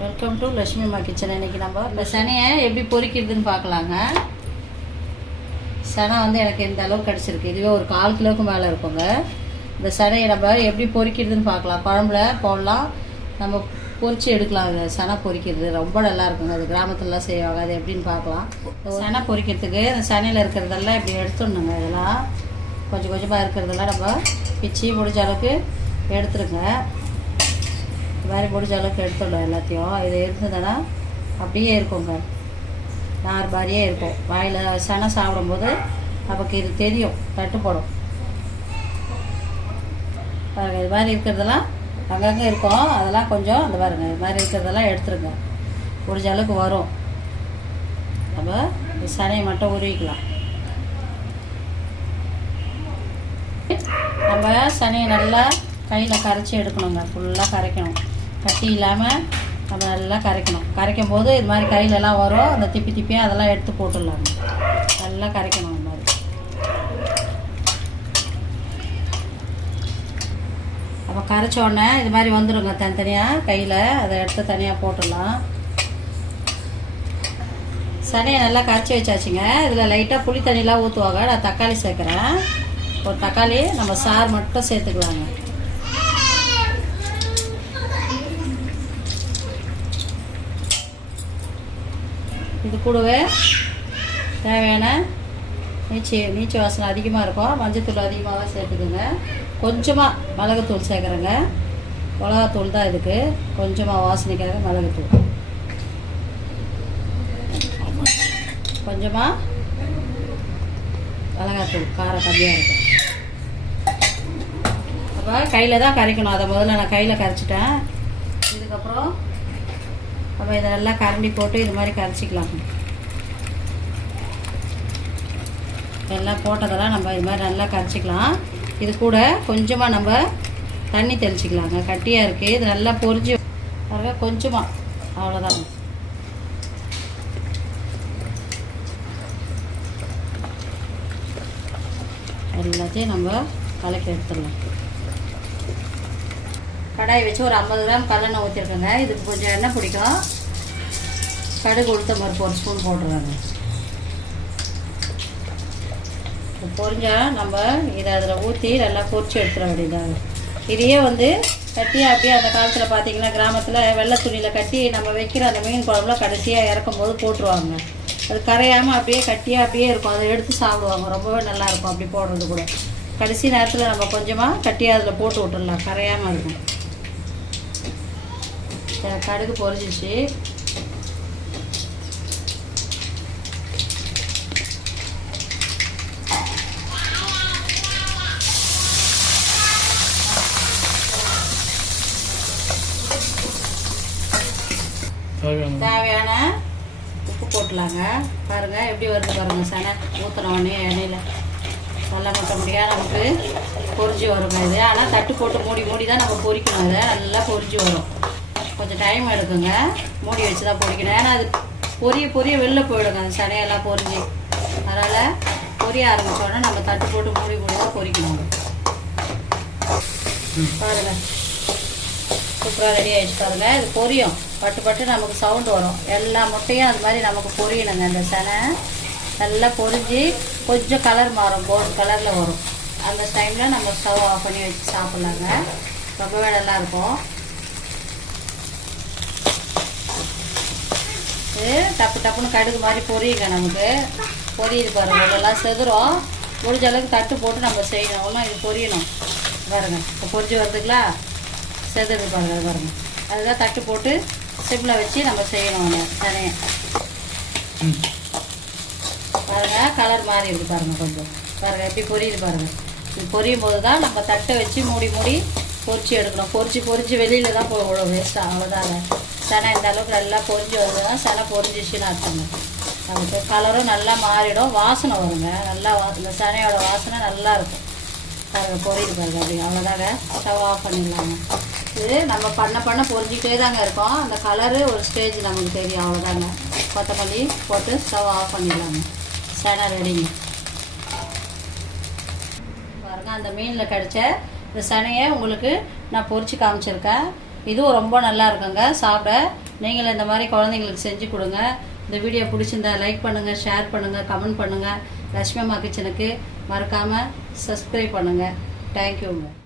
Welcome to Lakshmi அம்மா kitchen. இன்றைக்கி நம்ம இந்த சனையை எப்படி பொரிக்கிறதுன்னு பார்க்கலாங்க. சனை வந்து எனக்கு இந்த அளவுக்கு கிடச்சிருக்கு. இதுவே ஒரு 1/4 கிலோவுக்கு மேலே இருக்குங்க. இந்த சனையை நம்ம எப்படி பொரிக்கிறதுன்னு பார்க்கலாம். குழம்புல போடலாம், நம்ம பொரிச்சு எடுக்கலாம். இந்த சனை பொரிக்கிறது ரொம்ப நல்லா இருக்குங்க. அது கிராமத்துலலாம் செய்வாங்க. அது எப்படின்னு பார்க்கலாம். சனை பொரிக்கிறதுக்கு அந்த சனையில் இருக்கிறதெல்லாம் இப்படி எடுத்துடணுங்க. இதெல்லாம் கொஞ்சம் கொஞ்சமாக இருக்கிறதெல்லாம் நம்ம பிச்சு முடிஞ்ச அளவுக்கு எடுத்துருங்க. இது மாதிரி முடிஞ்ச அளவுக்கு எடுத்துடலாம் எல்லாத்தையும். இது இருந்ததுன்னா அப்படியே இருக்குங்க, நார் மாதிரியே இருக்கும். வாயில் சனை சாப்பிடும்போது நமக்கு இது தெரியும், தட்டுப்படும் பாருங்க. இது மாதிரி இருக்கிறதெல்லாம் அங்கங்கே இருக்கும், அதெல்லாம் கொஞ்சம் அந்த பாருங்க. இது மாதிரி இருக்கிறதெல்லாம் எடுத்துருங்க. முடிஞ்ச அளவுக்கு வரும். நம்ம சனையை மட்டும் உருவிக்கலாம். நம்ம சனையை நல்லா கையில் கரைச்சி எடுக்கணுங்க. ஃபுல்லாக கரைக்கணும், கட்டி இல்லாமல் நம்ம நல்லா கரைக்கணும். கரைக்கும் போது இது மாதிரி கையிலலாம் வரும், அந்த திப்பி திப்பியாக அதெல்லாம் எடுத்து போட்டுடலாங்க. நல்லா கரைக்கணும். இது மாதிரி அப்போ கரைச்ச உடனே இது மாதிரி வந்துடுங்க தனித்தனியாக கையில். அதை எடுத்து தனியாக போட்டுடலாம். சனையை நல்லா கரைச்சி வச்சாச்சுங்க. இதில் லைட்டாக புளி தண்ணிலாம் ஊற்றுவாங்க. நான் தக்காளி சேர்க்குறேன். ஒரு தக்காளி நம்ம சாறு மட்டும் சேர்த்துக்கலாங்க. இது கூடவே தேவையான நீச்சி வாசனை அதிகமாக இருக்கும், மஞ்சத்தூள் அதிகமாக சேர்த்துக்குங்க. கொஞ்சமாக மிளகுத்தூள் சேர்க்குறேங்க. மிளகாத்தூள் தான் இதுக்கு, கொஞ்சமாக வாசனைக்காக மிளகுத்தூள். கொஞ்சமாக மிளகாத்தூள், காரம் கம்மியாக இருக்கும். அப்போ கையில் தான் கரைக்கணும். அதை முதல்ல நான் கையில் கரைச்சிட்டேன். இதுக்கப்புறம் அப்போ இதை நல்லா கரண்டி போட்டு இது மாதிரி கரைச்சிக்கலாம். எல்லாம் போட்டதெல்லாம் நம்ம இது மாதிரி நல்லா கரைச்சிக்கலாம். இது கூட கொஞ்சமாக நம்ம தண்ணி தெளிச்சிக்கலாங்க. கட்டியாக இருக்குது, இது நல்லா பொரிஞ்சு பாருங்க. கொஞ்சமாக, அவ்வளோதாங்க. எல்லாத்தையும் நம்ம கலக்கி எடுத்துடலாம். கடாயை வச்சு ஒரு 50 கிராம் கல்லெண்ணெய் ஊற்றிருக்கேங்க. இதுக்கு கொஞ்சம் எண்ணெய் பிடிக்கும். கடுகு உளுத்தம் பருப்பு 1 ஸ்பூன் போட்டுருவாங்க. பொரிஞ்சால் நம்ம இதை அதில் ஊற்றி நல்லா பொரிச்சு எடுத்துட வேண்டியதாங்க. இதையே வந்து கட்டியாக அப்படியே அந்த காலத்தில் பார்த்திங்கன்னா கிராமத்தில் வெள்ளை துணியில் கட்டி நம்ம வைக்கிற அந்த மீன் குழம்புல கடைசியாக இறக்கும் போது போட்டுருவாங்க. அது கரையாமல் அப்படியே கட்டியாக அப்படியே இருக்கும். அதை எடுத்து சாப்பிடுவாங்க. ரொம்பவே நல்லாயிருக்கும் அப்படி போடுறது கூட. கடைசி நேரத்தில் நம்ம கொஞ்சமாக கட்டியாக அதில் போட்டு விட்டுடலாம், கரையாமல் இருக்கும். கடுகு பொரிச்சிச்சு. தேவையான உப்பு போட்டலாங்க. பாருங்கள் எப்படி வருது பாருங்கள். சனை ஊற்றின உடனே எண்ணெயில் நல்லா மொட்டை முடியாக நமக்கு பொரிஞ்சு வருங்க. இது ஆனால் தட்டு போட்டு மூடி மூடி தான் நம்ம பொரிக்கணும். இதை நல்லா பொரிஞ்சு வரும். கொஞ்சம் டைம் எடுக்குங்க, மூடி வச்சு தான் பொரிக்கணும். ஏன்னா அது பொரிய வெளில போயிடுங்க அந்த சனையெல்லாம் பொரிஞ்சு. அதனால் பொரிய ஆரம்பித்தோடனே நம்ம தட்டு போட்டு மூடி மூடி தான் பொரிக்கணும். பாருங்கள் சூப்பராக ரெடி ஆகிடுச்சு பாருங்கள். இது பொரியும், பட்டு பட்டு நமக்கு சவுண்டு வரும். எல்லா முட்டையும் அது மாதிரி நமக்கு பொரியணுங்க. அந்த சனை நல்லா பொரிஞ்சு கொஞ்சம் கலர் மாறும், கோல்டு கலரில் வரும். அந்த டைமில் நம்ம ஸ்டவ் ஆஃப் பண்ணி வச்சு சாப்பிட்லாங்க. ரொம்பவே நல்லாயிருக்கும். இது டப்பு டப்புன்னு கடுகு மாதிரி பொரியுங்க. நமக்கு பொரியுது பாருங்கள். இதெல்லாம் செதுரும். முடிஞ்ச அளவுக்கு தட்டு போட்டு நம்ம செய்யணும். ஒன்றும் இது பொரியணும் பாருங்கள். இப்போ பொரிஞ்சு வருதுங்களா, செதுரு பாருங்கள். அது பாருங்கள், அதுதான் தட்டு போட்டு சிம்மில் வச்சு நம்ம செய்யணும். சனையை பாருங்கள், கலர் மாறி இருக்குது பாருங்கள். கொஞ்சம் பாருங்கள் எப்படி பொரியுது பாருங்கள். இது பொரியும் போது தான் நம்ம தட்டை வச்சு மூடி மூடி பொரிச்சு எடுக்கணும். பொரிச்சு வெளியில் தான் போய் விடும் வேஸ்ட்டாக. அவ்வளோதாங்க. சனை இந்த அளவுக்கு நல்லா பொரிஞ்சு வருதுன்னா சனை பொரிஞ்சிச்சுன்னு அர்த்தங்க. நமக்கு கலரும் நல்லா மாறிடும், வாசனை வருங்க. நல்லா இந்த சனையோட வாசனை நல்லா இருக்கும் பாருங்கள். பொரியுது பாருங்கள் அப்படி. அவ்வளோதாங்க. ஸ்டவ் ஆஃப் பண்ணிடலாங்க. இது நம்ம பண்ண பொரிஞ்சிக்கிட்டே தாங்க இருக்கும். அந்த கலரு ஒரு ஸ்டேஜ் நமக்கு தெரியும். அவ்வளோதாங்க. கொத்தமல்லி போட்டு ஸ்டவ் ஆஃப் பண்ணிடலாங்க. சனை ரெடிங்க பாருங்கள். அந்த மீனில் கிடச்ச இந்த சனையை உங்களுக்கு நான் பொரிச்சு காமிச்சிருக்கேன். இதுவும் ரொம்ப நல்லா இருக்குங்க சாப்பிட. நீங்களும் இந்த மாதிரி குழந்தைங்களுக்கு செஞ்சு கொடுங்க. இந்த வீடியோ பிடிச்சிருந்தா லைக் பண்ணுங்கள், ஷேர் பண்ணுங்கள், கமெண்ட் பண்ணுங்கள். லட்சுமி அம்மா கிச்சனுக்கு மறக்காமல் சப்ஸ்கிரைப் பண்ணுங்கள். தேங்க்யூங்க.